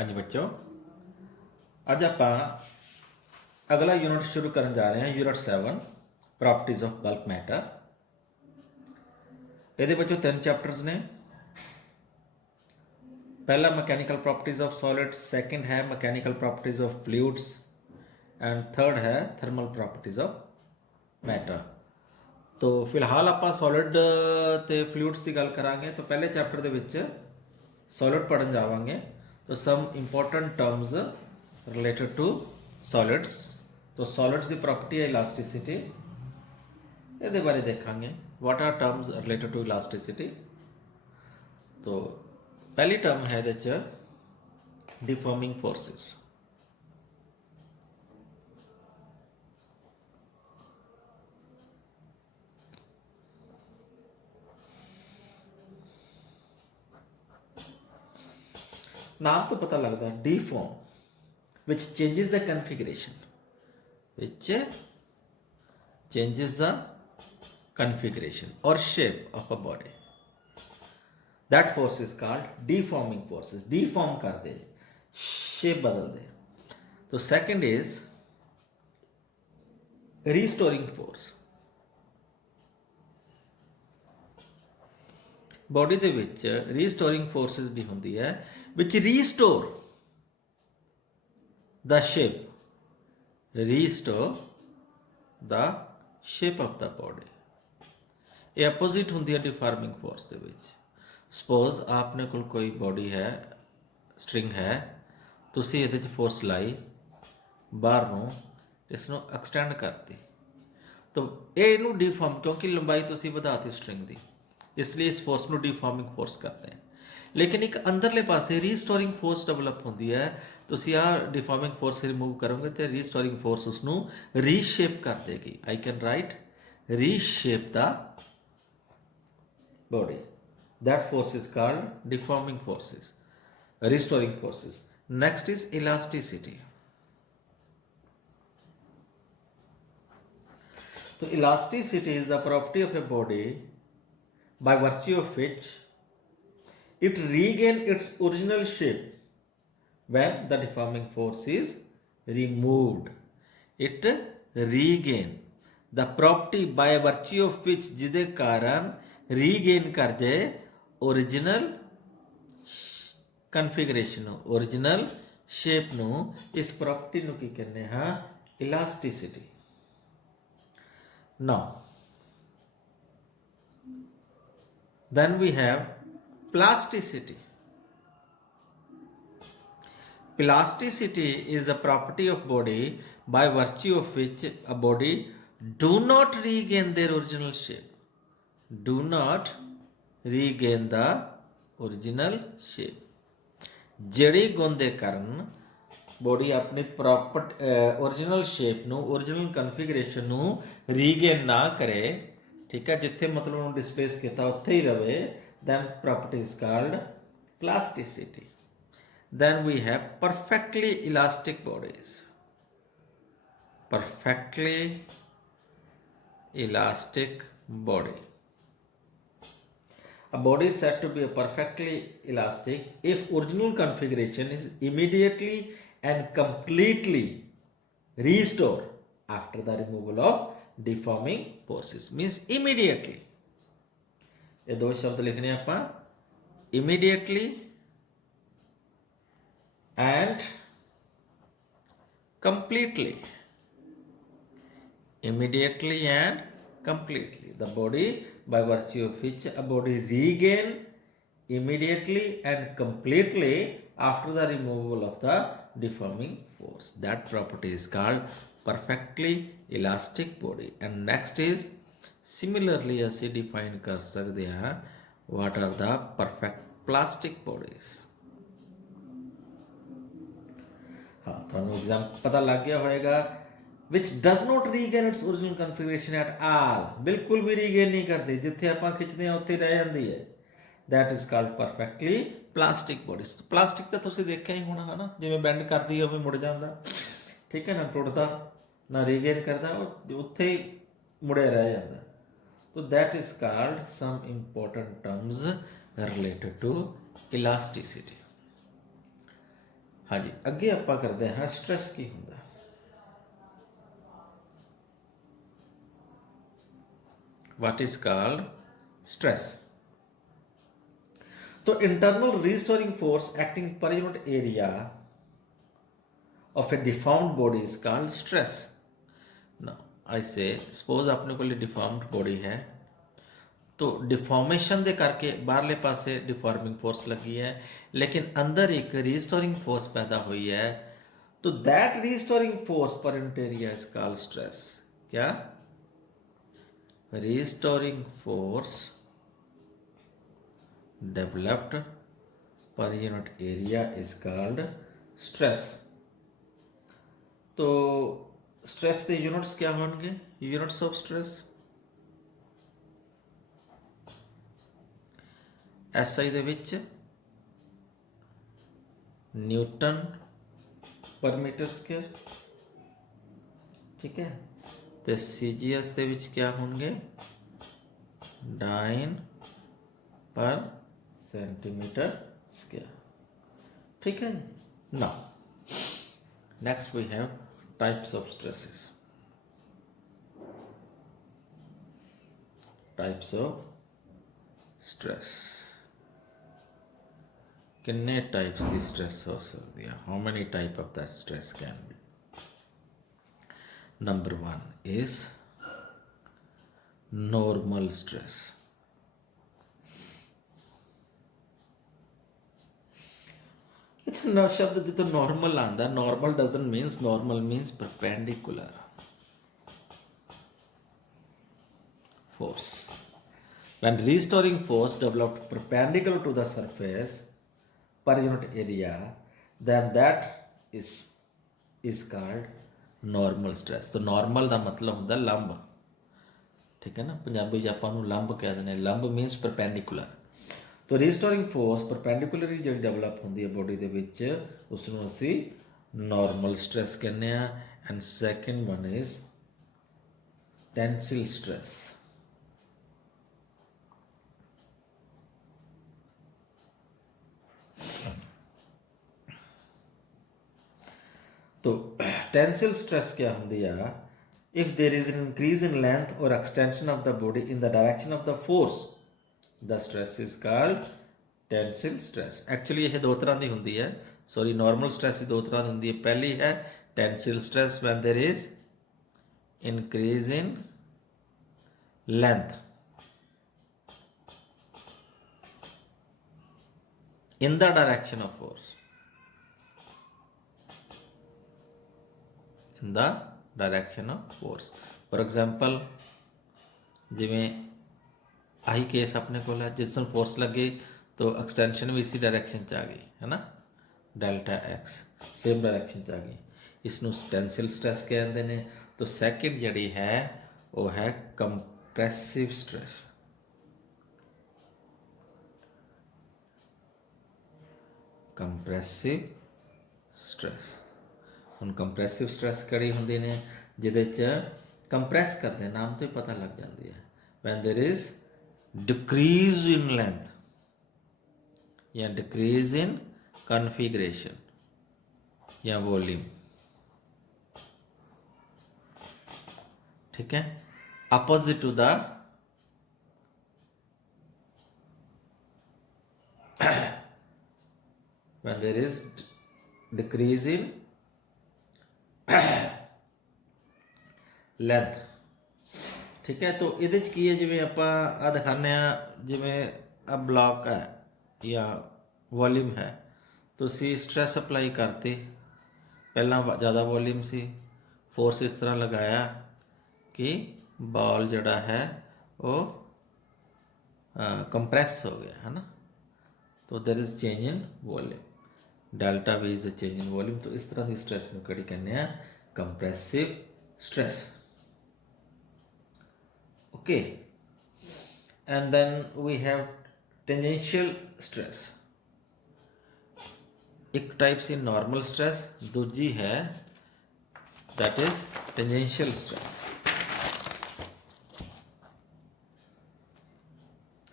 हाँ जी बच्चों, अज आप अगला यूनिट शुरू करने जा रहे हैं। Unit 7 properties of bulk matter. ये बच्चों 3 चैप्टर्स ने। पहला mechanical properties of solids, second है mechanical properties of fluids and third है थर्मल प्रॉपर्टीज ऑफ मैटर। तो फिलहाल आप सॉलिड ते फ्लूइड्स की गल करांगे। तो पहले चैप्टर दे विच सॉलिड पढ़न जावांगे। तो some important terms related to solids. तो सॉलिड्स की प्रॉपर्टी है इलास्टिसिटी, ये बारे देखांगे। What are terms related to elasticity. तो पहली टर्म है डिफॉर्मिंग फोर्सेस। नाम तो पता लगता है, deform which changes the configuration, which changes the configuration or shape of a body. That force is called deforming forces. Deform कर दे, shape बदल दे। तो second is restoring force. Body ਦੇ ਵਿੱਚ ਰੀਸਟੋਰਿੰਗ ਫੋਰਸਸ ਵੀ ਹੁੰਦੀ ਹੈ which restore the shape, restore the shape of the body. ਇਹ ਆਪੋजिट ਹੁੰਦੀ ਹੈ डिफॉर्मिंग फोर्स ਦੇ ਵਿੱਚ। ਸਪੋਜ਼ आपने ਕੋਲ ਕੋਈ ਬੋਡੀ ਹੈ, ਸਟ੍ਰਿੰਗ ਹੈ, ਤੁਸੀਂ ਇਹਦੇ 'ਚ ਫੋਰਸ ਲਾਈ ਬਾਹਰ ਨੂੰ, ਇਸ ਨੂੰ ਐਕਸਟੈਂਡ ਕਰਤੀ, तो ਇਹਨੂੰ डिफॉर्म, क्योंकि लंबाई ਤੁਸੀਂ ਵਧਾਤੀ स्ट्रिंग ਦੀ, इसलिए इस फोर्स ਨੂੰ डिफॉर्मिंग फोर्स करते हैं। लेकिन एक अंदरले पासे रीस्टोरिंग फोर्स डेवलप होती है। ਤੁਸੀਂ ਆ डिफॉर्मिंग फोर्स रिमूव करोगे तो रीस्टोरिंग फोर्स उसਨੂੰ रीशेप कर देगी। I can write reshape the body. That force is called deforming forces, restoring forces. Next is elasticity. तो elasticity is the property of a body by virtue of which it regain its original shape when the deforming force is removed. It regain the property by virtue of which जिदे कारण regain कर जाए original configuration, original shape नु। इस property नु की कहने हैं elasticity। now then we have plasticity. Plasticity is a property of body by virtue of which a body do not regain their original shape, do not regain the original shape। ਜਿਹੜੀ ਗੁਣ ਦੇ ਕਾਰਨ ਬੋਡੀ ਆਪਣੀ ਪ੍ਰੋਪਰ ओरिजिनल शेप ਨੂੰ, original configuration ਨੂੰ ਰੀਗੇਨ ਨਾ ਕਰੇ, ठीक है, जिथे मतलब उन्होंने डिस्प्लेस किया उत्थे ही रहे, then property is called plasticity। then we have perfectly elastic bodies। perfectly elastic body, a body is said to be a perfectly elastic if original configuration is immediately and completely restored after the removal of deforming forces. Means immediately. ये दो शब्द लिखने आप, immediately and completely. Immediately and completely the body by virtue of which a body regain immediately and completely after the removal of the deforming force. That property is called perfectly elastic body। and next is similarly ਅਸੀਂ define ਕਰ ਸਕਦੇ ਹਾਂ what are the perfect plastic bodies। हाँ, ਤੁਹਾਨੂੰ एग्जाम पता लग गया होएगा। which does not regain its original configuration at all, बिल्कुल भी regain नहीं करती, जिथे ਆਪਾਂ खिंचते हैं ਉੱਥੇ रह ਜਾਂਦੀ है। that is called perfectly plastic bodies। Plastic ਤਾਂ ਤੁਸੀਂ ਦੇਖਿਆ ਹੀ ਹੋਣਾ ਹੈ ਨਾ, ਜਿਵੇਂ ਬੈਂਡ ਕਰਦੀ ਹੈ ਉਵੇਂ ਮੁੜ ਜਾਂਦਾ, ਠੀਕ ਹੈ ਨਾ, ਟੁੱਟਦਾ ਨਾ, ਰੀਗੇਨ ਕਰਦਾ, ਉਹ ਉੱਥੇ ਹੀ ਮੁੜਿਆ ਰਹਿ ਜਾਂਦਾ। तो that is called some important terms related to elasticity। हाँ जी, अगे आप करते हैं स्ट्रेस की होंगे। What is called stress? तो इंटरनल रीस्टोरिंग फोर्स एक्टिंग पर unit area of A deformed body is called stress. Now I से सपोज अपने को डिफॉर्म्ड बॉडी है, तो डिफॉर्मेशन दे करके बाहरले पासे डिफॉर्मिंग फोर्स लगी है, लेकिन अंदर एक रीस्टोरिंग फोर्स पैदा हुई है, तो that restoring force per unit area is called stress. क्या? Restoring force developed per unit area is called stress। तो स्ट्रेस के यूनिट्स क्या होंगे? यूनिट्स ऑफ स्ट्रेस एसआई दे विच न्यूटन पर मीटर स्क्वायर, ठीक है, तो सीजीएस दे विच क्या होंगे? डाइन पर सेंटीमीटर स्क्वायर, ठीक है। Now next we have types of stresses. Types of stress, कितने टाइप्स की स्ट्रेस हो सकती है? How many type of that stress can be? Number 1 is normal stress. शब्द जो नॉर्मल आंदा, normal doesn't means, normal means perpendicular force। When restoring force developed perpendicular to the surface per unit area, then that is called normal stress। तो normal ਦਾ मतलब ਹੁੰਦਾ ਲੰਬ, ठीक है ना, पंजाबी ਆਪਾਂ ਨੂੰ ਲੰਬ ਕਹਿ ਦਿੰਦੇ, ਲੰਬ मीन्स perpendicular। तो रीस्टोरिंग फोर्स परपेंडिकुलरली जो डेवलप होती है बॉडी के विच, उसनों असी नॉर्मल स्ट्रेस कहने हैं। And second one is tensile stress. तो टेंसिल स्ट्रेस क्या होती है? If there is an increase in length और extension of the body in the direction of the force, the stress is called tensile stress. Actually यह दो तरह की होंगी है, सॉरी, नॉर्मल स्ट्रेस दो तरह की होंगी है। पहली है tensile stress when there is increase in length in the direction of force, in the direction of force. For example जिमें आही केस अपने को है, जिस फोर्स लगे तो एक्सटेंशन भी इसी डायरेक्शन च आ गई है ना, डेल्टा एक्स सेम डायरेक्शन च आ गई, इसनों टेंसिल स्ट्रेस कहते हैं। तो सैकेंड जी है वो है कंप्रेसिव स्ट्रेस। कंप्रेसिव स्ट्रेस, हुण कंप्रेसिव स्ट्रेस कड़ी होंदी ने जिहदे च कंप्रेस करते, नाम तो ही पता लग जाती है। When there is decrease in length या डिक्रीज इन कॉन्फ़िगरेशन या वॉल्यूम, ठीक है, opposite to the when there is decrease in length, ठीक है। तो ये की है जिमें आप दिखाने जिमें आ ब्लॉक है या वॉल्यूम है, तो सी स्ट्रेस अप्लाई करते, पहला ज़्यादा वॉल्यूम सी, फोर्स इस तरह लगाया कि बॉल जड़ा है वो कंप्रेस हो गया है ना, तो there is change in volume, delta V is a change in volume. तो इस तरह की स्ट्रेस में कड़ी कहने हैं compressive stress. Okay, and then we have tangential stress. एक टाइप सी नॉर्मल स्ट्रेस, दूजी है that is tangential stress.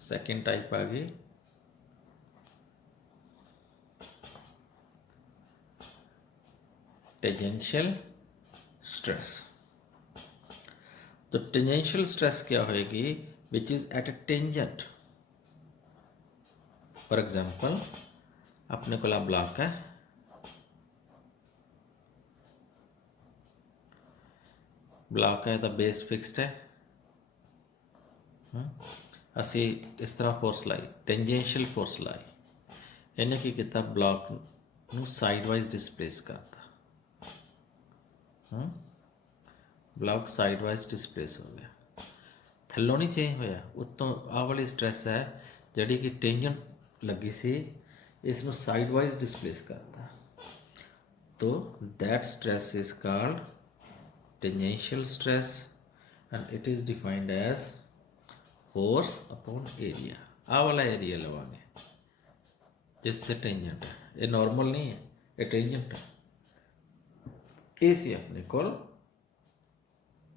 Second type आ गई टेंजेंशियल स्ट्रेस। तो टेंजेंशियल स्ट्रेस क्या होएगी, which is at a tangent. For example अपने को ब्लॉक है, ब्लॉक है तो बेस फिक्सड है, असी इस तरह फोर्स लाई, टेंजेंशियल फोर्स लाई, इन्हें की किया ब्लॉक नू साइडवाइज डिस्प्लेस करता, ब्लॉक साइडवाइज डिस्प्लेस हो गया, थल्लों नहीं चेंज होया, उत्तों आ वाली स्ट्रेस है जिहड़ी कि टेंजेंट लगी सी, इसनू साइडवाइज डिस्प्लेस करता, तो that stress is called tangential stress and it is defined as force upon area. आ वाला एरिया लवांगे जिससे टेंजेंट है, ये नॉर्मल नहीं है, ये टेंजेंट है, ये सी अपने को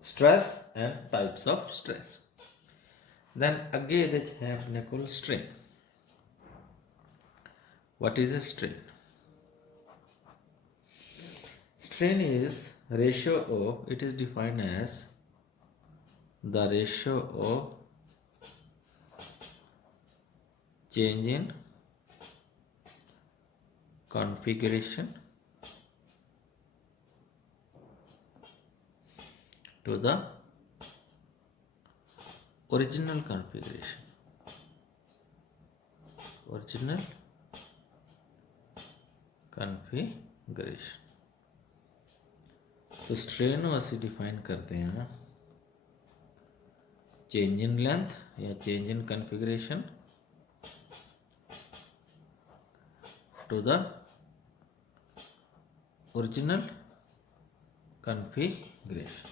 stress and types of stress. Then अगे ये है अपने को strain. What is a strain? Strain is ratio of, it is defined as the ratio of change in configuration to the original configuration. Original configuration. तो strain को असी define करते हैं चेंज इन लेंथ या change in configuration to the original configuration.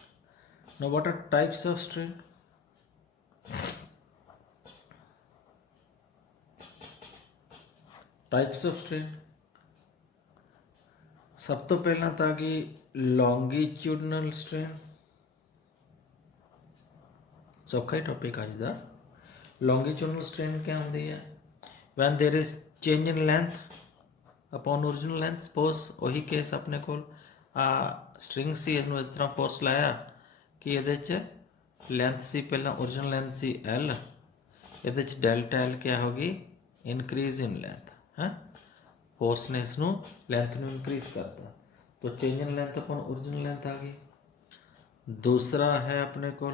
Now what are types of strain? Types of strain, सब तो पहला था कि लॉन्गिट्यूडनल स्ट्रेन, सौखा ही टॉपिक अज का। लॉन्गिट्यूडनल स्ट्रेन क्या होती है? When there is change in length upon original length. Suppose वही केस अपने को स्ट्रिंग सी इस तरह फोर्स लाया कि ये लेंथ सी पहला ओरिजिनल लेंथ सी एल, ये डेल्टा एल क्या होगी? इनक्रीज इन लेंथ है, फोर्स ने इसनू लेंथ में इंक्रीज करता, तो चेंज इन लेंथ अपन ओरिजिनल लेंथ आ गई। दूसरा है अपने को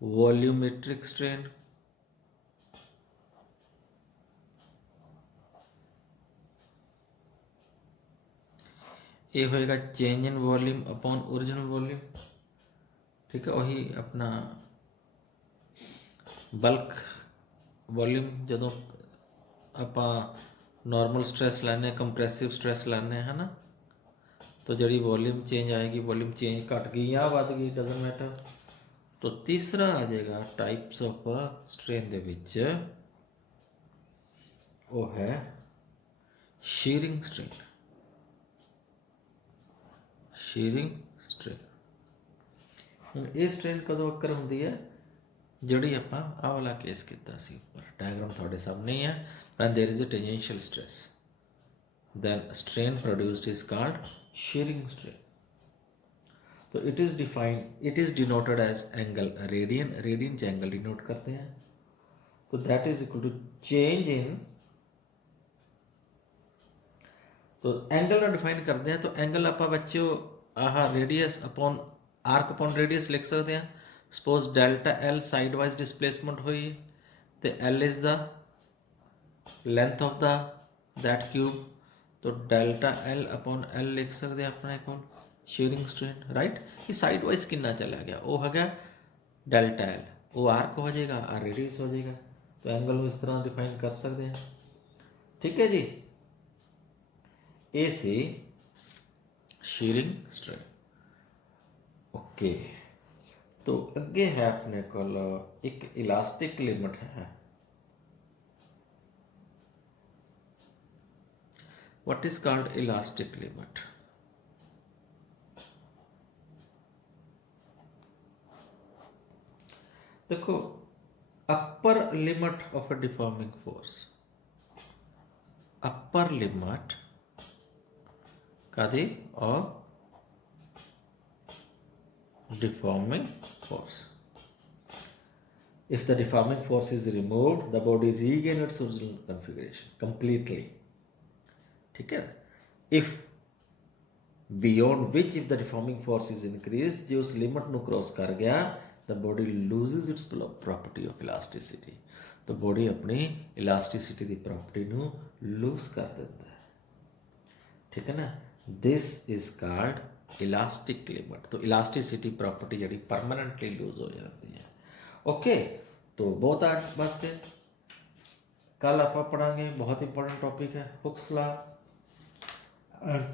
वॉल्यूमेट्रिक स्ट्रेन, ये होएगा change in volume upon original volume. ठीक है, वही अपना बल्क वॉल्यूम जो आप नॉर्मल स्ट्रेस लाने, कंप्रेसिव स्ट्रेस लाने है ना, तो जड़ी वॉल्यूम चेंज आएगी, वॉल्यूम चेंज घट गई या बढ़ गई डजंट मैटर। तो तीसरा आ जाएगा टाइप्स ऑफ स्ट्रेन दे विच वो है शीयरिंग स्ट्रेन। शीयरिंग स्ट्रेन ਹੁਣ ਇਹ स्ट्रेन कदों अक्कर होंदी है? ਜਿਹੜੀ ਆਪਾਂ ਆਹ ਵਾਲਾ केस ਕੀਤਾ ਸੀ ਉੱਪਰ, डायग्राम ਤੁਹਾਡੇ सामने ही है। when there is a tangential stress, then strain produced is called shearing strain. तो it is defined, it is denoted as angle radian, radian च एंगल डिनोट करते हैं, तो that is equal to change in, तो angle ना define करते हैं, तो एंगल आप बच्चों आह radius upon arc upon radius लिख सकते हैं। Suppose delta L sidewise displacement हुई तो L is the length of the that cube, तो डेल्टा एल अपॉन एल लिख सकते हैं अपने को शीयरिंग स्ट्रेन। राइट, कि साइड वाइज कितना चला गया, वो है गया डेल्टा एल, वो आर्क हो जाएगा, आर रेडियस हो जाएगा, तो एंगल को इस तरह डिफाइन कर सकते हैं। ठीक है जी, ए सी शीयरिंग स्ट्रेन। ओके, तो अगे है अपने को एक इलास्टिक लिमिट है। What is called elastic limit? देखो, upper limit of a deforming force, upper limit कादी और deforming force. If the deforming force is removed, the body regain its original configuration completely. ठीक है. If beyond which if the deforming force is increased, जो उस लिमिट ਨੂੰ क्रॉस कर गया, the body loses its property of elasticity. तो body अपनी elasticity ਦੀ property ਨੂੰ lose कर देता है. ठीक है ना. This is called elastic limit. तो इलास्टिसिटी प्रॉपर्टी जी परमानेंटली लूज हो जाती है. ओके, तो बहुत आज वास्ते कल आप पढ़ांगे. बहुत इंपॉर्टेंट टॉपिक है Hooke's law and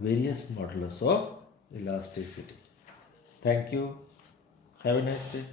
various models of elasticity. Thank you. Have a nice day.